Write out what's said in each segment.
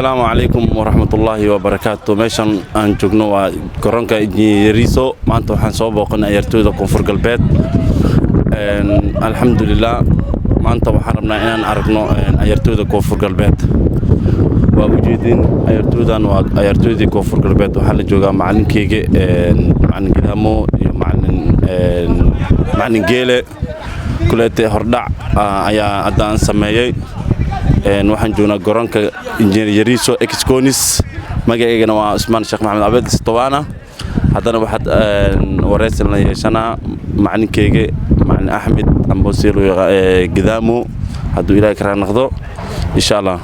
السلام عليكم ورحمة الله وبركاته. ماشان أن جوجنا وكرنك يريسو ما أنتو حنصوب وقنا يرتودا كونفور قلبات. الحمد لله ما أنتو حرمنا إن أرجنا يرتودا كونفور قلبات. ووجودين يرتودا ويرتودي كونفور قلبات وحل جوجا معلن كيجي معلن قدامه معلن جيله كلته هردع أيا أدان سمايي. waxaan joognaa garoonka injineer Yariso Exconis magaceygana waa Usmaan Sheekh Maxamed Abed Istawaana haddana waxaad wareysan la yeeshanaa macalinkeyga macalin Axmed Ambosilo Gidaamo hadduu Ilaahay ka raanaqdo insha Allah.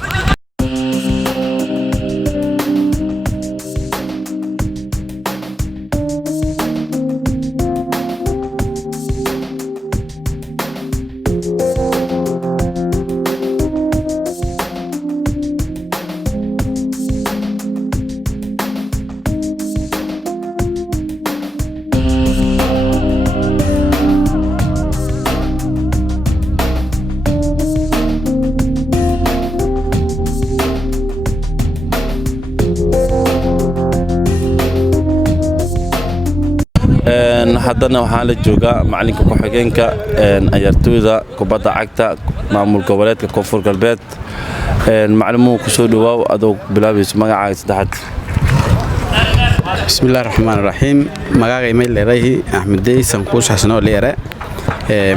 haddana waxaa la joogaa macalinka ku xigeenka ciyaartooyda kubadda cagta maamul goboleedka Koonfur Galbeed macluumaad ku soo dhawaaw adoo bilaabayso magacaaga saddexaad. bismillaahir rahmaanir rahiim magacayga may leeyahay Axmed Deysan ku saxsano leeyahay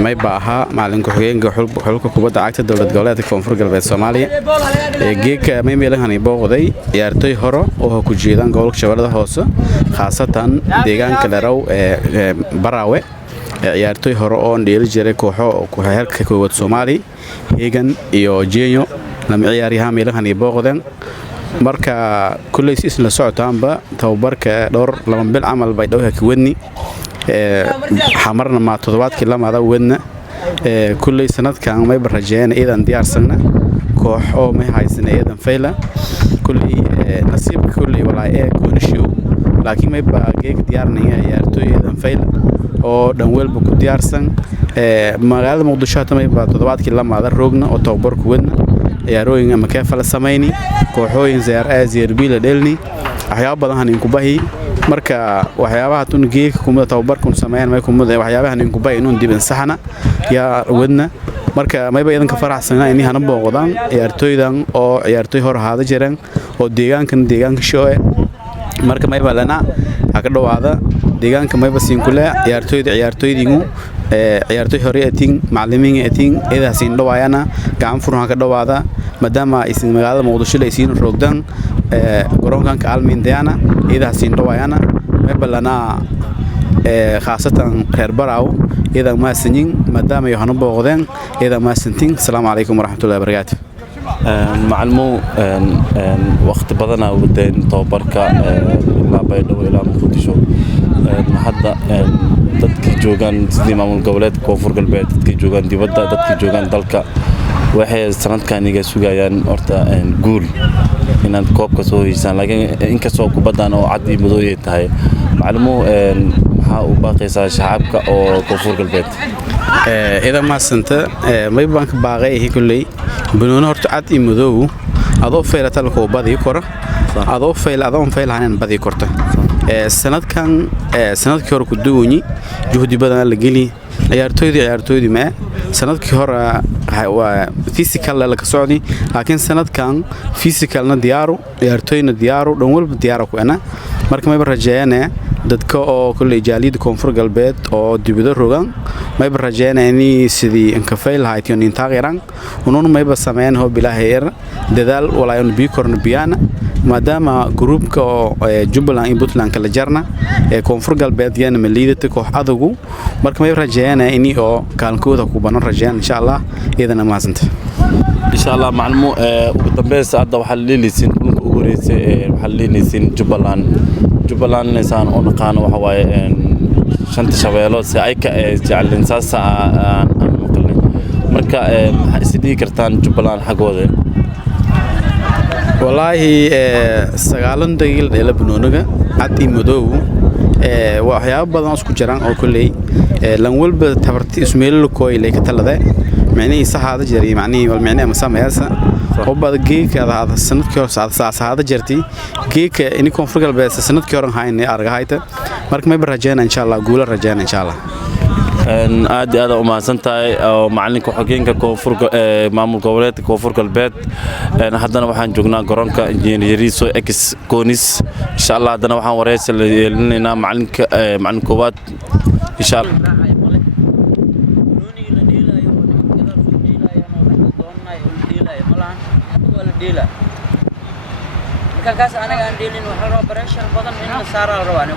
may baaha macalinka xigeenka xulka kubadda cagta dawlad goboleedka Koonfur Galbeed Soomaaliya geeka may meelahan booqday ciyaartooy hore oo ku jeedaan gobolka Shabeellada Hoose khaasatan deegaanka Laraw Baraawe ciyaartooy hore oo dheeli jiray kooxo ku heerka koowaad Soomaali heegan iyo Jeenyo lama ciyaariyaha meelahan booqdeen marka kulay isla socotaanba tababarka dhowr laba bil amal bay dhowha ka wadni xamarna ma toddobaadkii lamaada wadna kulay sanadkan may barajeen iidan diyaarsana koox oo may haysan iidan fayla kulay nasiib kulay walaa goonisho laakiin may baagay diyaarnaya ciyaartooy iidan fayla oo dhan walba ku diyaarsan magaalada Muqdisho tamay ba toddobaadkii lamaada roogna oo tababar ku wadna ciyaarooyin ama ka fala sameeyni kooxooyin zeer bila dhelni waxyaabo badan in ku bahi marka waxyaabaha tun geek kuma tababarku sameeyaan may kuma waxyaabaha in ku bahi inuu dib saxana ya wadna marka may badan ka faraxsanaa in hana booqdaan ciyaartooydan oo ciyaartooy hor haada jireen oo deegaanka shooe marka may balana ka dhawaada deegaanka may basiin kule ciyaartooydiinu ciyaartooy hore eetin macallimiin eetin eedaasin dhawaayana gacan furan ka dhawaada maadaama isin magaalada Muqdisho la isiin roogdan garoonkan Almin Diana eedaasin dhawaayana may balana khaasatan reer Baraaw eedan ma sinin maadaama ay hana booqdeen eedan ma sintin. Assalaamu alaykum warahmatullaahi wabarakaatuh. macalmo waqti badan oo wadeen tababarka la baydhabo ilaa Muqdisho hadda dadkii joogan sidii maamul goboleedka Koonfur Galbeed dadkii joogan dibadda dadkii joogan dalka waxay sanadkan iga sugayaan horta guul inaad koobka soo heysaan laakiin inkastoo kubaddan oo cad iyo madow ay tahay macalmo maxaa u baaqaysaa shacabka oo Koonfur Galbeed إذا ما سنت ما يبانك باقي كلي بنون هرت عاد يمدو أضاف فيل تلقوا بدي كرة أضاف فيل هنن بدي كرته سنة كهر كدوني جهدي بدنا لجلي عيارتوي ما سنة كهر فيزيكال لك سعودي لكن سنة كان فيزيكالنا ديارو عيارتوينا ديارو دمول بديارو كأنا مركب ما برجعنا dadka oo kulay jaalid Koonfur Galbeed oo dibada rogan may barajeen inay sidii in ka fayl haytiin in taageeran unoon may ba sameeyeen hoo bilaaheer dadaal walaayon bi korn biyana maadaama groupka oo Jubbaland iyo Puntland kala jarna Koonfur Galbeed yana maliidada koox adagu marka may barajeen inay oo kaalkooda ku banan rajeen insha Allah idana maasanta insha Allah maclumo ugu dambeys hadda waxa leelisiin kulka ugu horeysay waxa leelisiin Jubbaland نسان أنا قانو حواي شنت شبيلات سايك جعلن ساس مقلن مركا سيدي كرتان Jubbaland حقوده والله سجالن دقيل إلى بنونجا عتي مدو وحياة بدن أسكت جران أو كلي لنقول بتفرت اسمه الكوي اللي كتلا ده معني صح هذا جري معني والمعني مسام ياسا وبعد جيك هذا السنة كيور ساعة جرتي جيك إني كونفور قلبي السنة كيور هاي إني أرجع هايته مرك ما برجعنا إن شاء الله قول رجعنا إن شاء الله aad iyo aad u mahadsantahay oo macalinka xogeenka koonfurka maamul goboleedka koonfur galbeed haddana waxaan joognaa garoonka injineeriso ex konis insha Allah haddana waxaan wareysi leelinaynaa macalinka macalin koowaad insha Allah kaas anaga aan dheelin waxa roo pressure badan in la saaro rabaan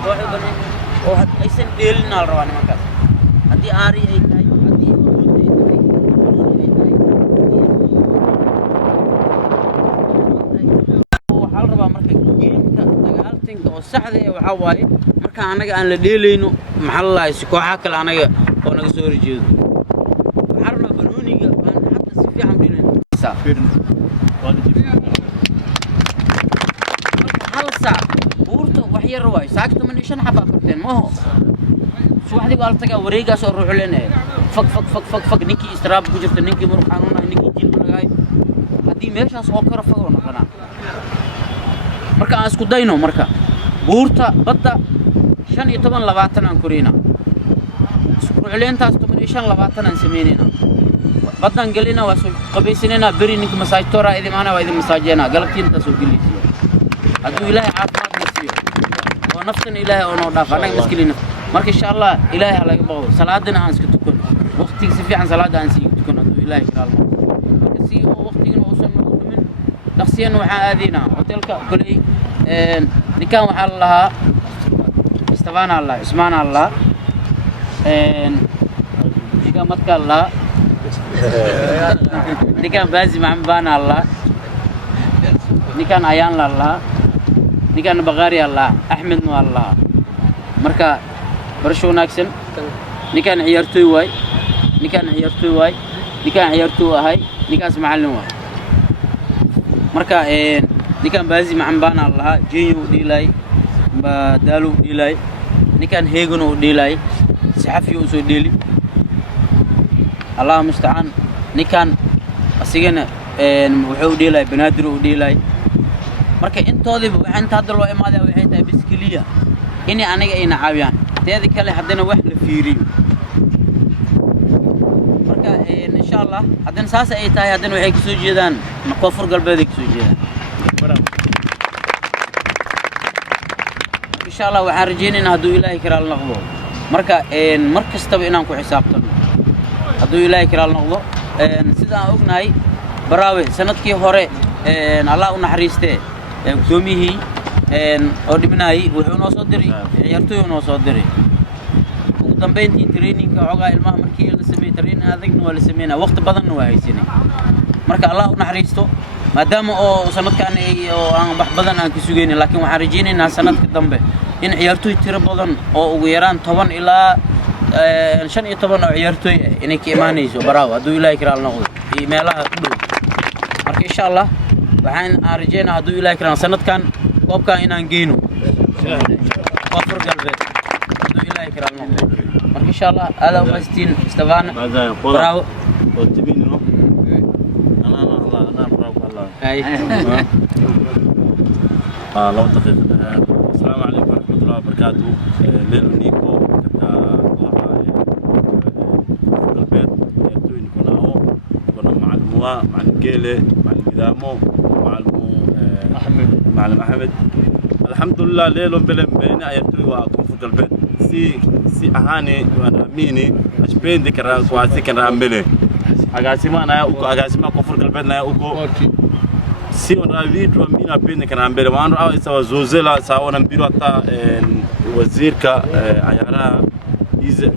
oo aysan dheelin al rabaan markaas hadii aari ay tahay hadii waxa la rabaa marka geemka dagaaltinka oo saxda ah waxa waaye marka anaga aan la dheelayno maxal la isku kooxa kale anaga oo naga soo horjeedo waxa rabaa banooniga aan hadda si fiican dheelin buurta wax yar way saakto man ishan xabba farteen ma ho subaxdii baa la tagaa wareegaas oo ruux leenahay fak ninkii istiraab ku jirta ninkii muruq xanuuna ninkii jilb lagaay hadii meeshaas oo kara fago noqona marka aan isku dayno marka buurta badda 15-20 aan korina ruuxleentaas 15-20 aan sameeynaa badan galina waa soo qabaysanina bari ninkii masaajtora idimaana waa idin masaajena galabtiinta soo geliyo hadduu ilaahay caafimaad nasiyo oo naftan ilaahay oo noo dhaaf anaga miskiina marka insha Allah ilaahay ha laga baqo salaadana aan iska tukan waqtiga si fiican salaada aan sii tukan hadduu ilaahay kaalmo marka si oo waqtiga oo soo noqonin dhaqsiyan waxa aadina hotelka kulay nikan waxa la lahaa istabaan Allah ismaan Allah diga madka Allah nikan baasi maxan Allah nikan ayaan Allah nikan baqaari Allah Ahmed no Allah marka barasho wanaagsan nikan ciyaartoy way nikan ciyaartoy ahay nikaas macallin way marka nikan baazi maxan Allah jeeyo dhilay ba dalu dhilay nikan heegano dhilay saxafi oo soo dhili Allah musta'an nikan asigana wuxuu dhilay banaadir oo dhilay marka intoodiba waxa inta hadda loo imaaday waxay tahay biskiliya in aniga ay nacaabiyaan teeda kale haddana wax la fiiriyo marka insha Allah haddana saas ay tahay haddana waxay kasoo jeedaan koonfur galbeed ay kasoo jeedaan insha Allah waxaan rajaynaynaa hadduu ilaahay kiraal noqdo marka markastaba inaan ku xisaabtano hadduu ilaahay kiraal noqdo sida aan ognahay baraawe sanadkii hore Allah u naxariistee guddoomiyihii oo dhibnaayay wuxuu noo soo diray ciyaartoy noo soo diray ugu dambeyntii training-ka xogaa ilmaha markii la sameeyay training adagna waa la sameeyay waqti badanna waa haysanay marka Allah u naxariisto maadaama oo sanadkan ay oo aan wax badan aan ka sugeynay laakiin waxaan rajaynaynaa sanadka dambe in ciyaartoy tiro badan oo ugu yaraan 10 ilaa 15 oo ciyaartoy inay ka imaanayso baraawo hadduu ilaahay kiraal noqdo iyo meelaha u dhow marka insha Allah waxaan arjeynaa hadduu ilaahay kiraal sanadkan koobkan inaan geeyno koonfur galbeed hadduu ilaahay kiraal noqdo marka insha Allah aad u maastiin istabaan bravo oo tibino ana bravo Allah ay لو دقيقة السلام عليكم ورحمة الله وبركاته ليلو نيكو كتا كوحا البيت يرتوين كنا مع الموا مع الجيلة مع القدامو معلم أحمد الحمد لله ليلو بلن بيني يرتوي وأكون في البيت سي أهاني وأنا ميني أشبين دي كرا كواسي كرا أمبلي أغاسيما أنا أوكو أغاسيما كفر البيت أنا أوكو si on vitu mimi napenda kana mbele maana au sawa zozela sawa na mpira hata wazirka ayara iza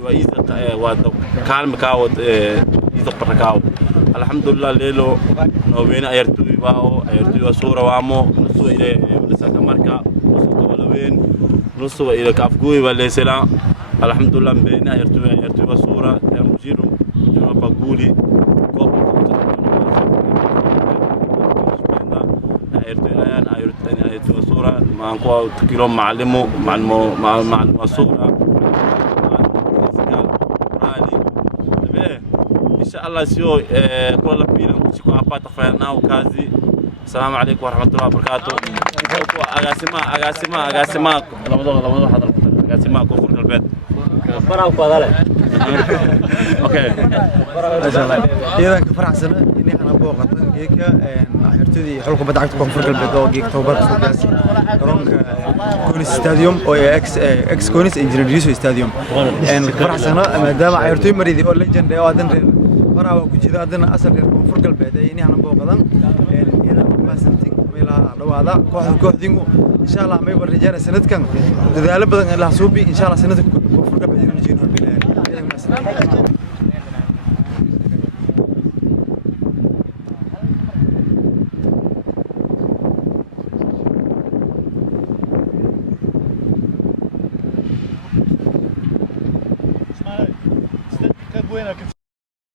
wa kalm kao iza patakao alhamdulillah lelo no wena ayartu wa sura wamo nusu ile saka marka nusu wala wen nusu ile kafgui wala sela alhamdulillah mbena ayartu wa sura ya mujiru juma baguli ayartu sura maanko kilo macallimo صورة إن شاء الله سيو كل بينا كشكو أبا تفعلنا وكازي السلام عليكم ورحمة الله وبركاته. أقاسمها لما هذا أقاسمها كفر البيت. براو قادله أوكي. ما شاء الله إذا كفرح سنة إني أنا بوقتن جيكا عرفتي حلقة بدعت كفر البيت أو جيك توبر سوداسي رونك كونيس ستاديوم أو إكس كونيس إنجريسو ستاديوم كفرح سنة ما دام عرفتي مريض أو ليجند أو أدنى براو كجدا أدنى أصل كفر البيت إني أنا بوقتن إذا ما سنتي ميلا لوادا كوح دينو إن شاء الله ما يبغى الرجال سنة كان إذا لبدن الله صوبي إن شاء الله سنة كفر البيت نجينا بالله